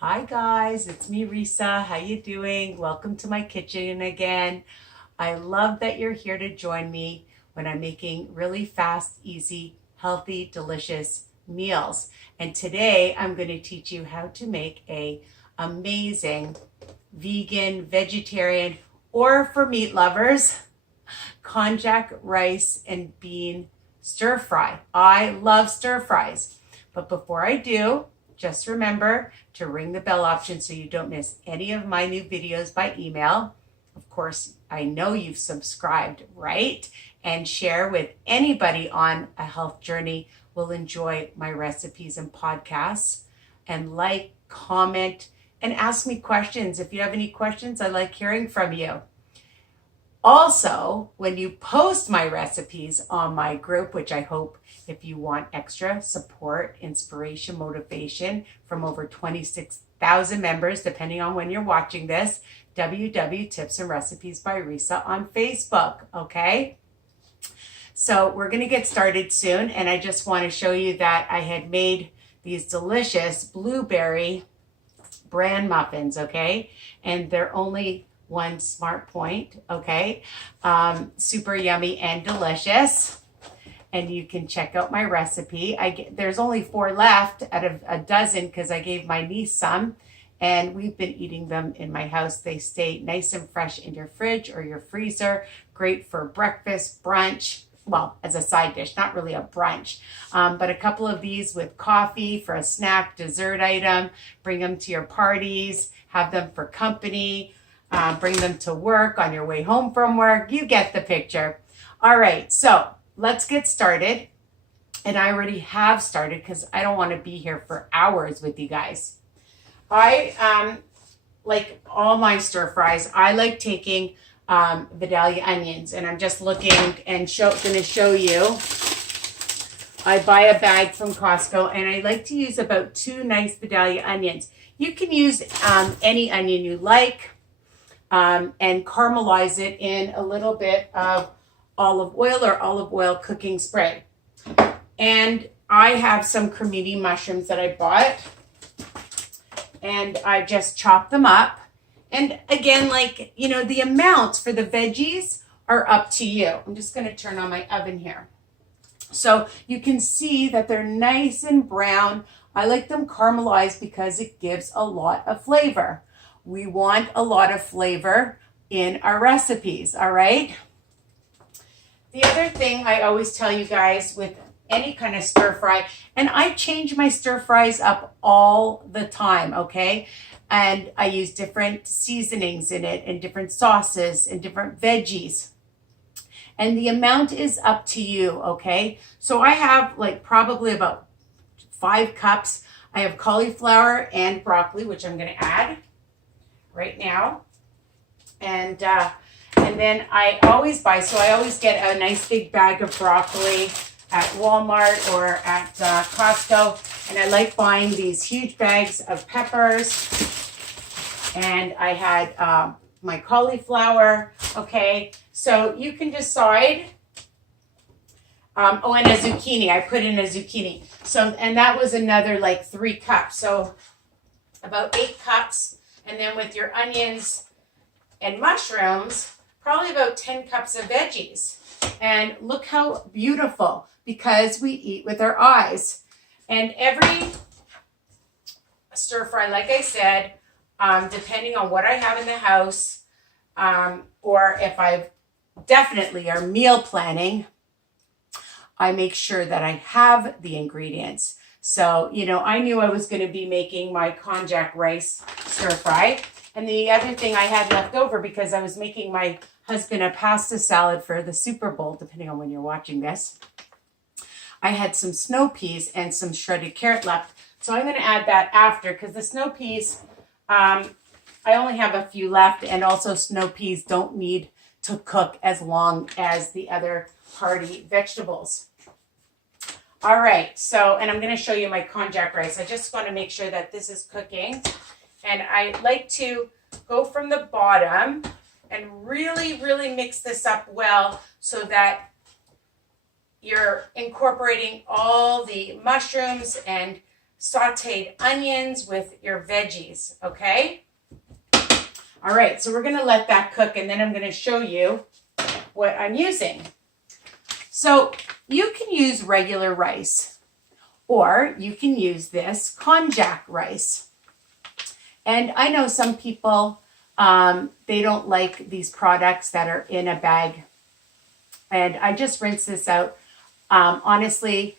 Hi guys, it's me Risa. How you doing? Welcome to my kitchen again. I love that you're here to join me when I'm making really fast, easy, healthy, delicious meals. And today I'm going to teach you how to make a amazing vegan, vegetarian, or for meat lovers, konjac rice and bean stir fry. I love stir fries. But before I do, just remember to ring the bell option so you don't miss any of my new videos by email. Of course, I know you've subscribed, right? And share with anybody on a health journey will enjoy my recipes and podcasts. And like, comment, and ask me questions. If you have any questions, I like hearing from you. Also, when you post my recipes on my group, which I hope if you want extra support, inspiration, motivation from over 26,000 members, depending on when you're watching this, WW Tips and Recipes by Risa on Facebook, okay? So we're gonna get started soon, and I just wanna show you that I had made these delicious blueberry Bran muffins, okay? And they're only one smart point, okay? Super yummy and delicious. And you can check out my recipe. There's only 4 left out of a dozen because I gave my niece some, and we've been eating them in my house. They stay nice and fresh in your fridge or your freezer. Great for breakfast, brunch, well, as a side dish, not really a brunch, but a couple of these with coffee for a snack, dessert item. Bring them to your parties, have them for company. Bring them to work on your way home from work. You get the picture. All right, so let's get started. And I already have started because I don't want to be here for hours with you guys. I like all my stir fries. I like taking vidalia onions, and I'm just looking and going to show you. I buy a bag from Costco, and I like to use about 2 nice vidalia onions. You can use any onion you like. And caramelize it in a little bit of olive oil cooking spray. And I have some cremini mushrooms that I bought, and I just chop them up. And again, like, you know, the amounts for the veggies are up to you. I'm just going to turn on my oven here. So you can see that they're nice and brown. I like them caramelized because it gives a lot of flavor. We want a lot of flavor in our recipes, all right? The other thing I always tell you guys with any kind of stir fry, and I change my stir fries up all the time, okay? And I use different seasonings in it and different sauces and different veggies. And the amount is up to you, okay? So I have like probably about 5 cups. I have cauliflower and broccoli, which I'm gonna add right now. And then I always buy, so I always get a nice big bag of broccoli at Walmart or at Costco. And I like buying these huge bags of peppers. And I had my cauliflower, okay? So you can decide. Oh, and a zucchini, I put in a zucchini. So, and that was another like 3 cups. So about 8 cups. And then with your onions and mushrooms, probably about 10 cups of veggies. And look how beautiful, because we eat with our eyes. And every stir fry, like I said, depending on what I have in the house, or if I definitely are meal planning, I make sure that I have the ingredients. So, you know, I knew I was going to be making my konjac rice stir fry. And the other thing I had left over, because I was making my husband a pasta salad for the Super Bowl, depending on when you're watching this, I had some snow peas and some shredded carrot left. So I'm going to add that after, because the snow peas, I only have a few left. And also snow peas don't need to cook as long as the other hearty vegetables. All right, so, and I'm going to show you my konjac rice. I just want to make sure that this is cooking. And I like to go from the bottom and really, really mix this up well so that you're incorporating all the mushrooms and sauteed onions with your veggies, okay? All right, so we're gonna let that cook and then I'm gonna show you what I'm using. So you can use regular rice or you can use this Konjac rice. And I know some people, they don't like these products that are in a bag. And I just rinse this out. Honestly,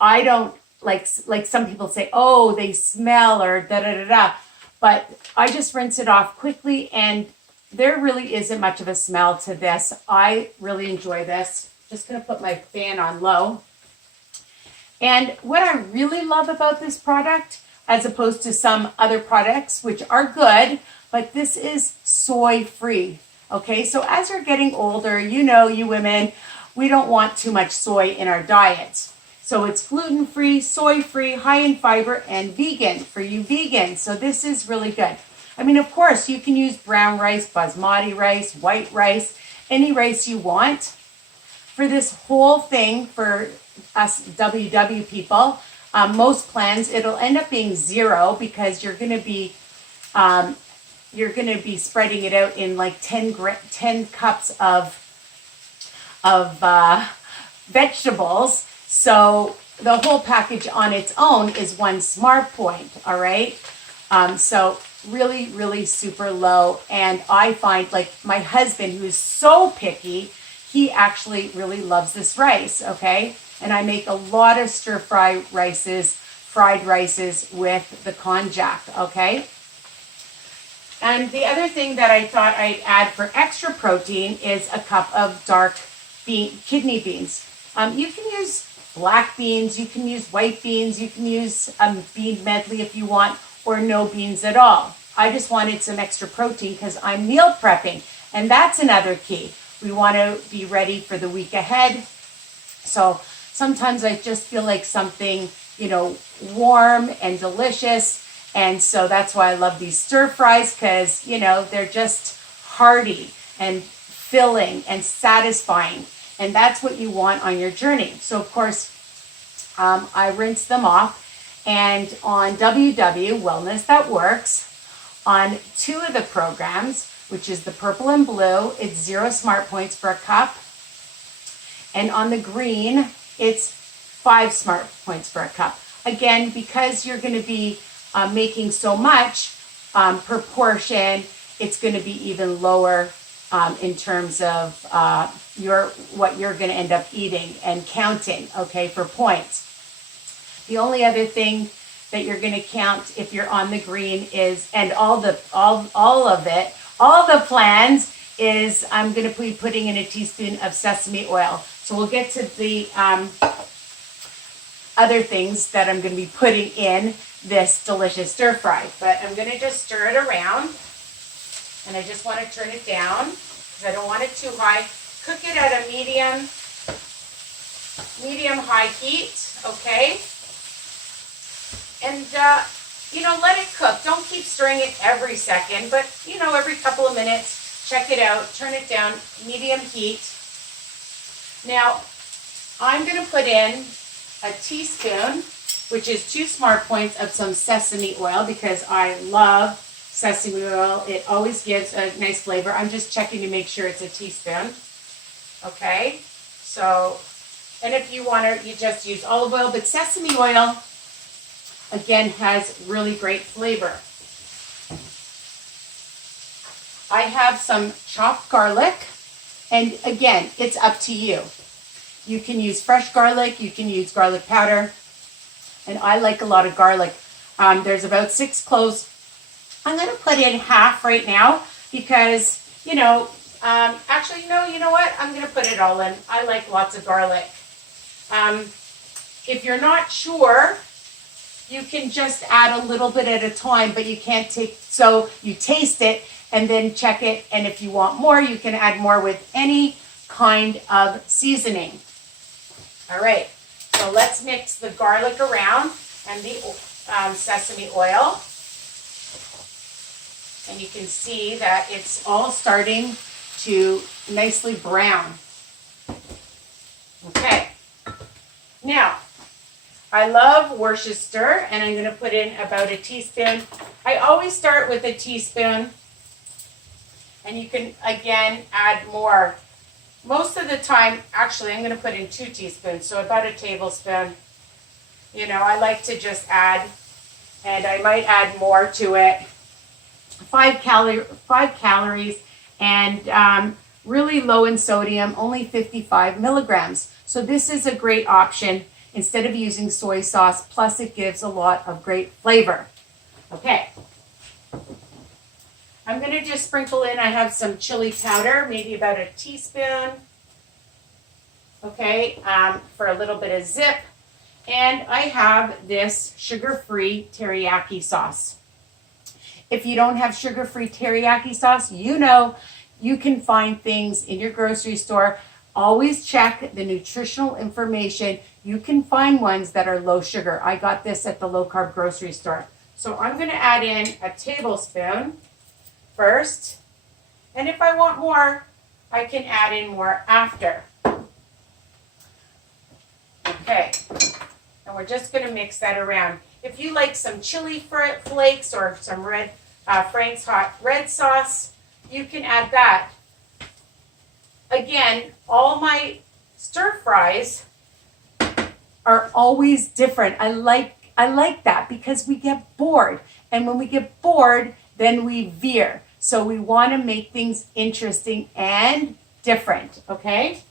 I don't like some people say, oh, they smell or da-da-da-da. But I just rinse it off quickly and there really isn't much of a smell to this. I really enjoy this. Just gonna put my fan on low. And what I really love about this product, as opposed to some other products, which are good, but this is soy-free, okay? So as you're getting older, you know, you women, we don't want too much soy in our diets. So it's gluten-free, soy-free, high in fiber, and vegan for you vegans. So this is really good. I mean, of course, you can use brown rice, basmati rice, white rice, any rice you want. For this whole thing, for us WW people, most plans, it'll end up being 0 because you're going to be spreading it out in like 10 cups of vegetables. So the whole package on its own is 1 smart point, all right? So really, really super low. And I find like my husband, who is so picky, he actually really loves this rice, okay? And I make a lot of stir-fry rices, fried rices with the konjac, okay? And the other thing that I thought I'd add for extra protein is a cup of dark kidney beans. You can use black beans, you can use white beans, you can use bean medley if you want, or no beans at all. I just wanted some extra protein because I'm meal prepping, and that's another key. We want to be ready for the week ahead. So sometimes I just feel like something, you know, warm and delicious. And so that's why I love these stir fries because, you know, they're just hearty and filling and satisfying. And that's what you want on your journey. So, of course, I rinse them off. And on WW, Wellness That Works, on 2 of the programs, which is the purple and blue, it's 0 smart points per cup. And on the green, it's 5 smart points per cup. Again, because you're going to be making so much per portion, it's going to be even lower in terms of what you're going to end up eating and counting, okay, for points. The only other thing that you're going to count if you're on the green is, and all the plans is, I'm going to be putting in a teaspoon of sesame oil. So we'll get to the other things that I'm going to be putting in this delicious stir fry. But I'm going to just stir it around, and I just want to turn it down because I don't want it too high. Cook it at a medium-high heat, okay? And, you know, let it cook. Don't keep stirring it every second, but, you know, every couple of minutes, check it out, turn it down, medium heat. Now, I'm going to put in a teaspoon, which is 2 smart points of some sesame oil because I love sesame oil. It always gives a nice flavor. I'm just checking to make sure it's a teaspoon. Okay, so, and if you want to, you just use olive oil, but sesame oil, again, has really great flavor. I have some chopped garlic, and again, it's up to you. You can use fresh garlic, you can use garlic powder, and I like a lot of garlic. There's about 6 cloves. I'm going to put in half right now because, you know, actually, no, you know what? I'm going to put it all in. I like lots of garlic. If you're not sure, you can just add a little bit at a time, but you can't take, so you taste it and then check it. And if you want more, you can add more with any kind of seasoning. All right, so let's mix the garlic around and the sesame oil. And you can see that it's all starting to nicely brown. Okay, now I love Worcester, and I'm going to put in about a teaspoon. I always start with a teaspoon, and you can, again, add more. Most of the time, actually, I'm going to put in 2 teaspoons, so about a tablespoon. You know, I like to just add, and I might add more to it. 5 calories, and really low in sodium, only 55 milligrams. So this is a great option instead of using soy sauce, plus it gives a lot of great flavor. Okay. I'm going to just sprinkle in, I have some chili powder, maybe about a teaspoon. Okay, for a little bit of zip. And I have this sugar-free teriyaki sauce. If you don't have sugar-free teriyaki sauce, you know you can find things in your grocery store. Always check the nutritional information. You can find ones that are low sugar. I got this at the low-carb grocery store. So I'm going to add in a tablespoon first. And if I want more, I can add in more after. Okay. And we're just going to mix that around. If you like some chili flakes or some Frank's Hot Red Sauce, you can add that. Again, all my stir fries are always different. I like that because we get bored. And when we get bored, then we veer. So we want to make things interesting and different, okay?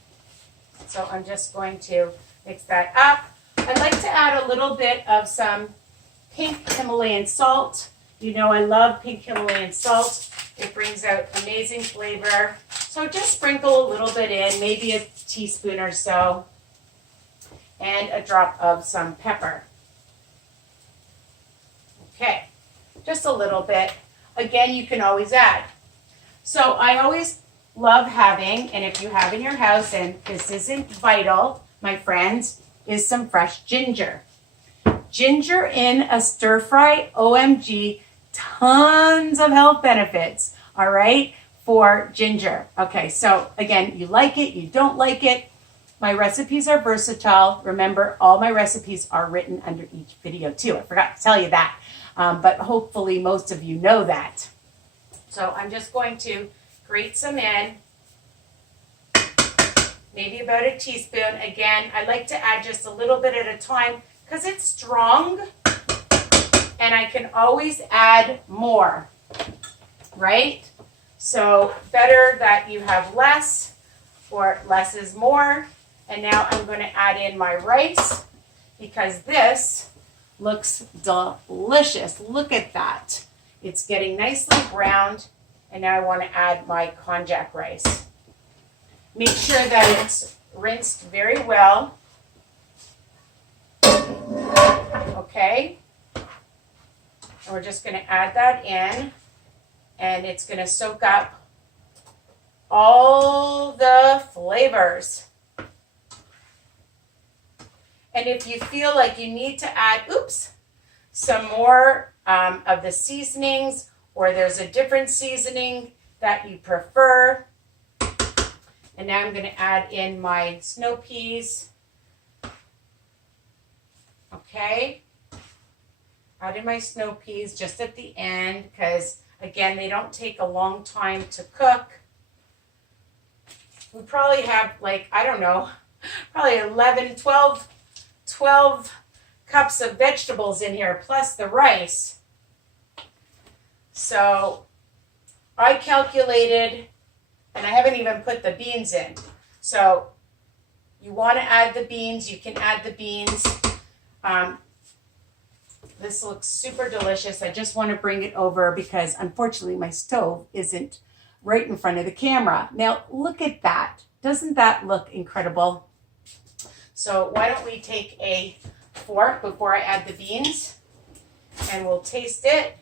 So I'm just going to mix that up. I like to add a little bit of some pink Himalayan salt. You know I love pink Himalayan salt. It brings out amazing flavor. So just sprinkle a little bit in, maybe a teaspoon or so, and a drop of some pepper. Okay, just a little bit. Again, you can always add. So I always love having, and if you have in your house, and this isn't vital, my friends, is some fresh ginger. Ginger in a stir fry, OMG, tons of health benefits, all right, for ginger. Okay, so again, you like it, you don't like it. My recipes are versatile. Remember, all my recipes are written under each video too. I forgot to tell you that, but hopefully most of you know that. So I'm just going to grate some in. Maybe about a teaspoon. Again, I like to add just a little bit at a time because it's strong and I can always add more, right? So better that you have less, or less is more. And now I'm going to add in my rice because this looks delicious. Look at that. It's getting nicely browned, and now I want to add my konjac rice. Make sure that it's rinsed very well. Okay. And we're just going to add that in, and it's going to soak up all the flavors. And if you feel like you need to add, some more of the seasonings, or there's a different seasoning that you prefer. And now I'm going to add in my snow peas. Okay. Add in my snow peas just at the end because, again, they don't take a long time to cook. We probably have, like, I don't know, probably 11, 12 cups of vegetables in here, plus the rice. So I calculated, and I haven't even put the beans in. So you want to add the beans, you can add the beans. This looks super delicious. I just want to bring it over because unfortunately my stove isn't right in front of the camera. Now look at that. Doesn't that look incredible? So why don't we take a fork before I add the beans and we'll taste it.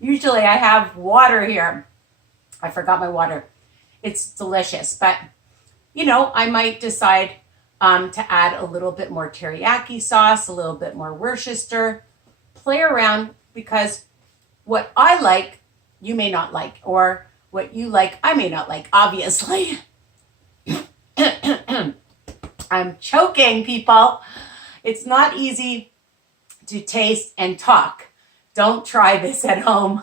Usually I have water here. I forgot my water. It's delicious, but you know, I might decide to add a little bit more teriyaki sauce, a little bit more Worcester. Play around because what I like you may not like, or what you like, I may not like, obviously. I'm choking, people. It's not easy to taste and talk. Don't try this at home.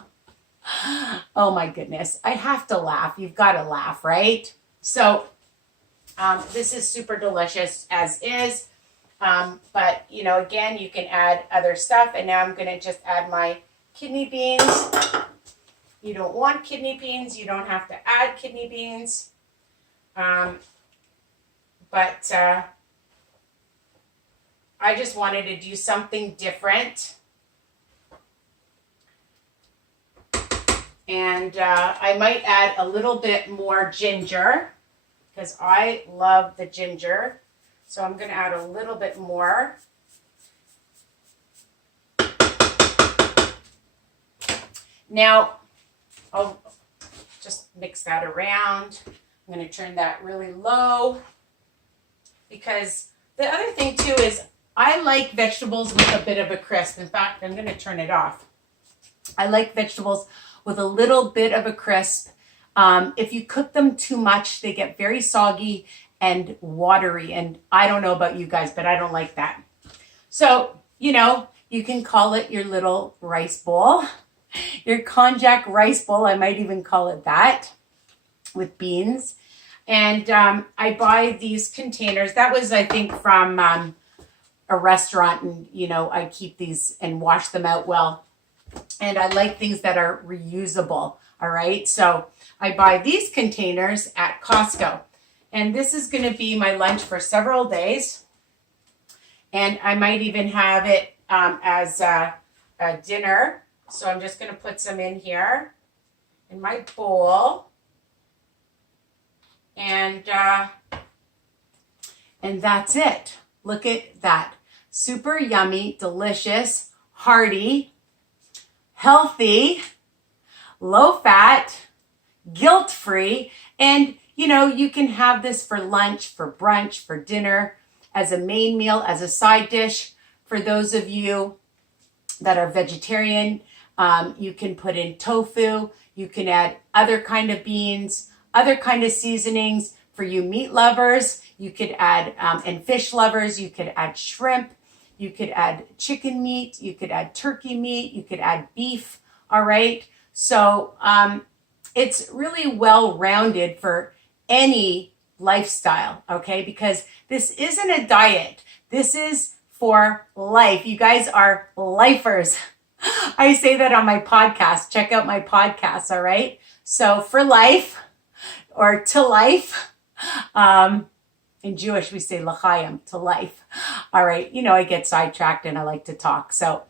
Oh my goodness. I have to laugh. You've got to laugh, right? So this is super delicious as is. But, you know, again, you can add other stuff. And now I'm going to just add my kidney beans. You don't want kidney beans. You don't have to add kidney beans. But I just wanted to do something different. And I might add a little bit more ginger because I love the ginger. So I'm going to add a little bit more. Now, I'll just mix that around. I'm going to turn that really low because the other thing too is I like vegetables with a bit of a crisp. In fact, I'm going to turn it off. I like vegetables with a little bit of a crisp. If you cook them too much, they get very soggy and watery. And I don't know about you guys, but I don't like that. So, you know, you can call it your little rice bowl, your Konjac rice bowl. I might even call it that, with beans. And I buy these containers. That was, I think, from a restaurant. And, you know, I keep these and wash them out well. And I like things that are reusable, all right? So I buy these containers at Costco. And this is going to be my lunch for several days. And I might even have it as a dinner. So I'm just going to put some in here in my bowl. And that's it. Look at that. Super yummy, delicious, hearty, healthy, low fat, guilt-free, and you know, you can have this for lunch, for brunch, for dinner, as a main meal, as a side dish. For those of you that are vegetarian, you can put in tofu, you can add other kind of beans, other kind of seasonings. For you meat lovers, you could add, and fish lovers, you could add shrimp. You could add chicken meat, you could add turkey meat, you could add beef, all right? So it's really well-rounded for any lifestyle, okay? Because this isn't a diet. This is for life. You guys are lifers. I say that on my podcast. Check out my podcast, all right? So for life, or to life, in Jewish, we say l'chaim, to life. All right, you know, I get sidetracked and I like to talk. So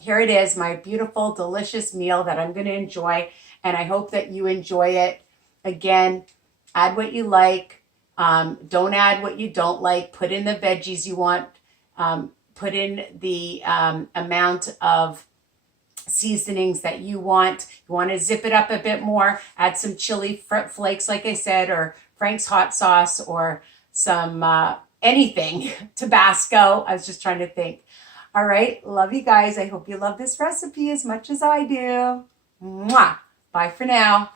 here it is, my beautiful, delicious meal that I'm going to enjoy. And I hope that you enjoy it. Again, add what you like. Don't add what you don't like. Put in the veggies you want. Put in the amount of seasonings that you want. You want to zip it up a bit more. Add some chili flakes, like I said, or Frank's hot sauce, or some anything, Tabasco. I was just trying to think. All right, love you guys. I hope you love this recipe as much as I do. Mwah. Bye for now.